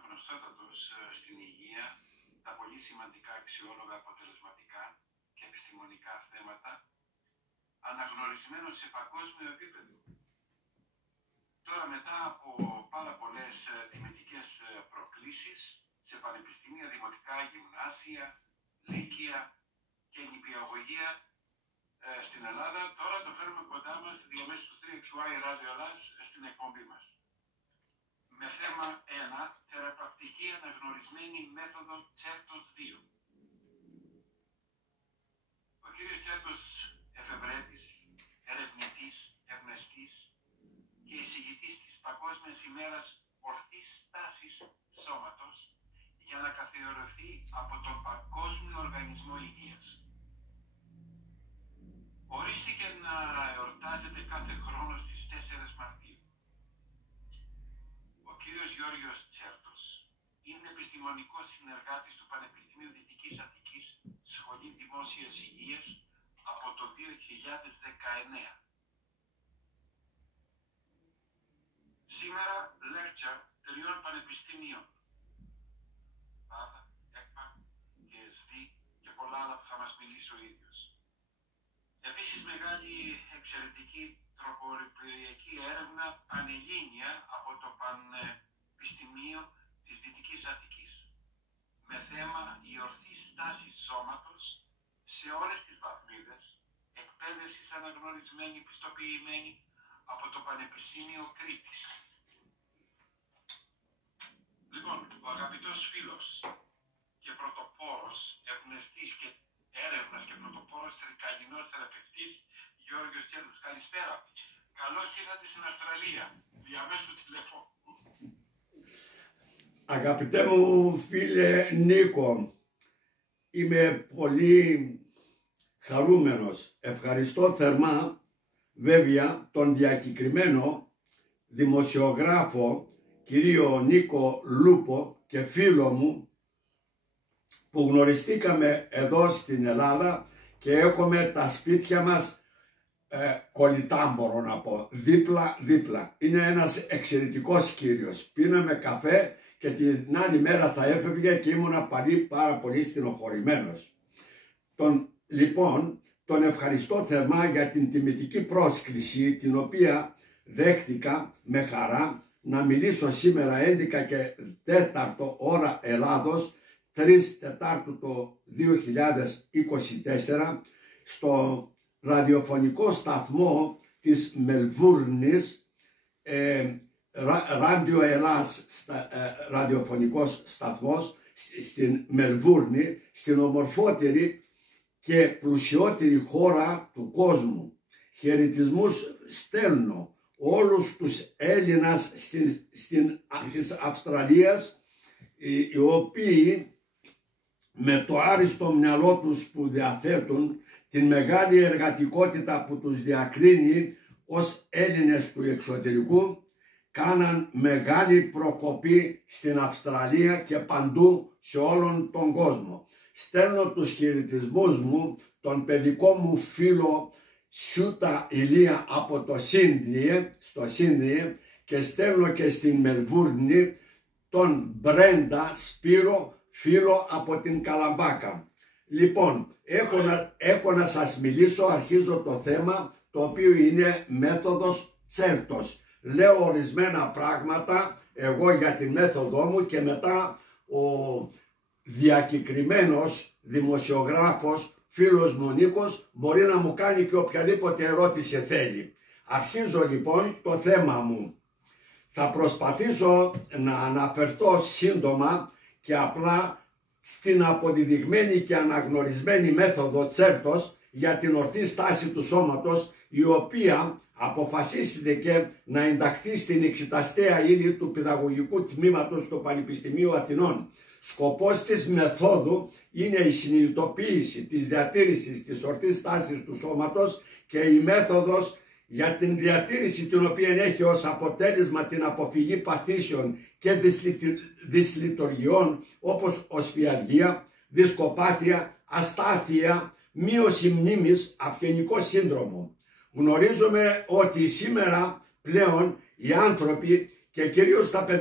αναγνωστότατος στην υγεία τα πολύ σημαντικά, αξιόλογα, αποτελεσματικά και επιστημονικά θέματα, αναγνωρισμένος σε παγκόσμιο επίπεδο. Τώρα, μετά από πάρα πολλές τιμητικές προκλήσεις σε πανεπιστήμια, δημοτικά, γυμνάσια, λύκεια και νηπιαγωγεία στην Ελλάδα, τώρα το φέρουμε κοντά μας διαμέσου του 3XY Radio Ελλάς στην εκπομπή μας. Με θέμα 1, θεραπευτική αναγνωρισμένη μέθοδο Τσέρτος 2. Ο κύριος Τσέρτος, εφευρέτης, ερευνητής, ευνεστής και εισηγητής της Παγκόσμιας ημέρας ορθής στάσης σώματος για να καθιερωθεί από τον Παγκόσμιο Οργανισμό Υγείας. Ορίστηκε να εορτάζεται κάθε χρόνο στις 4 Μαρτίου. Ο κύριος Γιώργος Τσέρτος είναι επιστημονικός συνεργάτης του Πανεπιστημίου Δυτικής Αττικής Σχολή Δημόσιας Υγείας από το 2019. Σήμερα lecture 3 πανεπιστήμιων, ΠΑΔΑ, ΕΚΠΑ και ΕΣΔΗ και πολλά άλλα που θα μας μιλήσει ο ίδιος. Επίσης μεγάλη εξαιρετική τροποποιητική έρευνα πανελλήνια από το Πανεπιστημίο της Δυτικής Αττικής με θέμα η ορθή στάση σώματος σε όλες τις βαθμίδες, εκπαίδευσης αναγνωρισμένη, πιστοποιημένη από το Πανεπιστήμιο Κρήτης. Λοιπόν, ο αγαπητός φίλος και πρωτοπόρος, ευνεστής και έρευνας και πρωτοπόρος τρικαλινός θεραπευτής Γιώργος Τσέρτος. Καλησπέρα. Καλώς ήρθατε στην Αυστραλία, διαμέσου τηλεφώνου. Αγαπητέ μου φίλε Νίκο, είμαι πολύ χαρούμενος. Ευχαριστώ θερμά βέβαια τον διακεκριμένο δημοσιογράφο κύριο Νίκο Λούπο και φίλο μου που γνωριστήκαμε εδώ στην Ελλάδα και έχουμε τα σπίτια μας κολλητά, μπορώ να πω, δίπλα. Είναι ένας εξαιρετικός κύριος. Πίναμε καφέ και την άλλη μέρα θα έφευγε και ήμουνα πάλι πάρα πολύ στενοχωρημένος. Λοιπόν, τον ευχαριστώ θερμά για την τιμητική πρόσκληση την οποία δέχτηκα με χαρά να μιλήσω σήμερα 11 και 4 ώρα Ελλάδος, 3 Τετάρτου το 2024 στο ραδιοφωνικό σταθμό της Μελβούρνης, Ράδιο Ελλάς, ραδιοφωνικός σταθμός στην Μελβούρνη, στην ομορφότερη και πλουσιότερη χώρα του κόσμου. Χαιρετισμούς στέλνω όλους τους Έλληνας της Αυστραλίας, οι οποίοι με το άριστο μυαλό τους που διαθέτουν, την μεγάλη εργατικότητα που τους διακρίνει ως Έλληνες του εξωτερικού, κάναν μεγάλη προκοπή στην Αυστραλία και παντού σε όλον τον κόσμο. Στέλνω τους χαιρετισμούς μου τον παιδικό μου φίλο Σιούτα Ηλία από το Σίδνεϊ και στέλνω και στην Μελβούρνη τον Μπρέντα Σπύρο, φίλο από την Καλαμπάκα. Λοιπόν, έχω να σας μιλήσω, αρχίζω το θέμα το οποίο είναι μέθοδος Τσέρτος. Λέω ορισμένα πράγματα εγώ για τη μέθοδό μου και μετά ο διακεκριμένος δημοσιογράφος φίλος μου Νίκος μπορεί να μου κάνει και οποιαδήποτε ερώτηση θέλει. Αρχίζω λοιπόν το θέμα μου. Θα προσπαθήσω να αναφερθώ σύντομα και απλά στην αποδεδειγμένη και αναγνωρισμένη μέθοδο Τσέρτος για την ορθή στάση του σώματος, η οποία αποφασίστηκε να ενταχθεί στην εξεταστέα ύλη του παιδαγωγικού τμήματος του Πανεπιστημίου Αθηνών. Σκοπός της μεθόδου είναι η συνειδητοποίηση της διατήρησης της ορθής στάσης του σώματος και η μέθοδος για την διατήρηση την οποία έχει ως αποτέλεσμα την αποφυγή παθήσεων και δυσλειτουργιών όπως οσφιαλγία, δισκοπάθεια, αστάθεια, μείωση μνήμης, αυγενικό σύνδρομο. Γνωρίζουμε ότι σήμερα πλέον οι άνθρωποι και κυρίως τα παιδιά